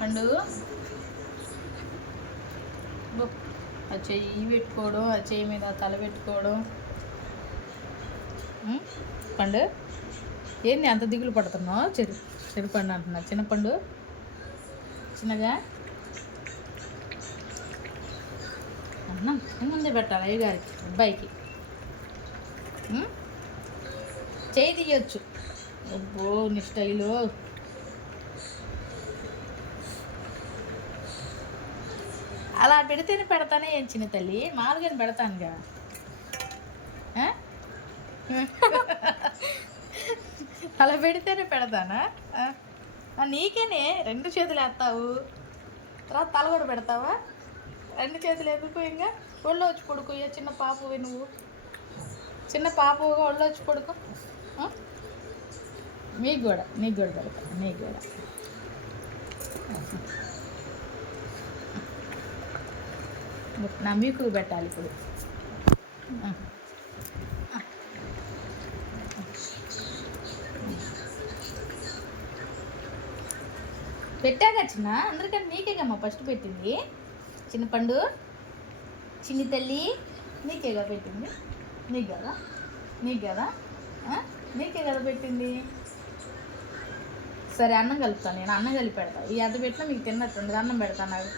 పండు ఆ చెయ్యి పెట్టుకోవడం ఆ చెయ్యి మీద తల పెట్టుకోవడం పండు? ఏంది అంత దిగులు పడుతున్నావు? చెరు చెరు పండు అంటున్నా. చిన్న పండు చిన్నగా? అన్నం. ముందే పెట్టాలి అయ్యగారికి అబ్బాయికి. చేయి తీయచ్చు. అబ్బో నీ స్టైలు. అలా పెడితేనే పెడతానే ఏం చిన్న తల్లి? మామూలుగా పెడతానుగా. అలా పెడితేనే పెడతానా? నీకేనే? రెండు చేతులు వేస్తావు. తర్వాత తల కూడా పెడతావా? రెండు చేతులు ఎందుకు ఇంకా? ఒళ్ళు వచ్చి పడుకో. చిన్న పాపవి నువ్వు? చిన్న పాపగా ఒళ్ళు వచ్చి పడుకో. నీకు మీకు కూడా నీకు కూడా పెడతా నీకు కూడా. నా మీకు పెట్టాలి ఇప్పుడు. పెట్టాగా చిన్న? అందరికంటే నీకేగమ్మా ఫస్ట్ పెట్టింది? చిన్న పండు? చిన్ని తల్లి? నీకేగా పెట్టింది? నీకు కదా నీకు కదా నీకే కదా పెట్టింది? సరే అన్నం కలుపుతాను నేను అన్నం కలిపి పెడతా. ఈ అద్ద పెట్టినా మీకు తిన్నట్టుంది అన్నం పెడతాను నాకు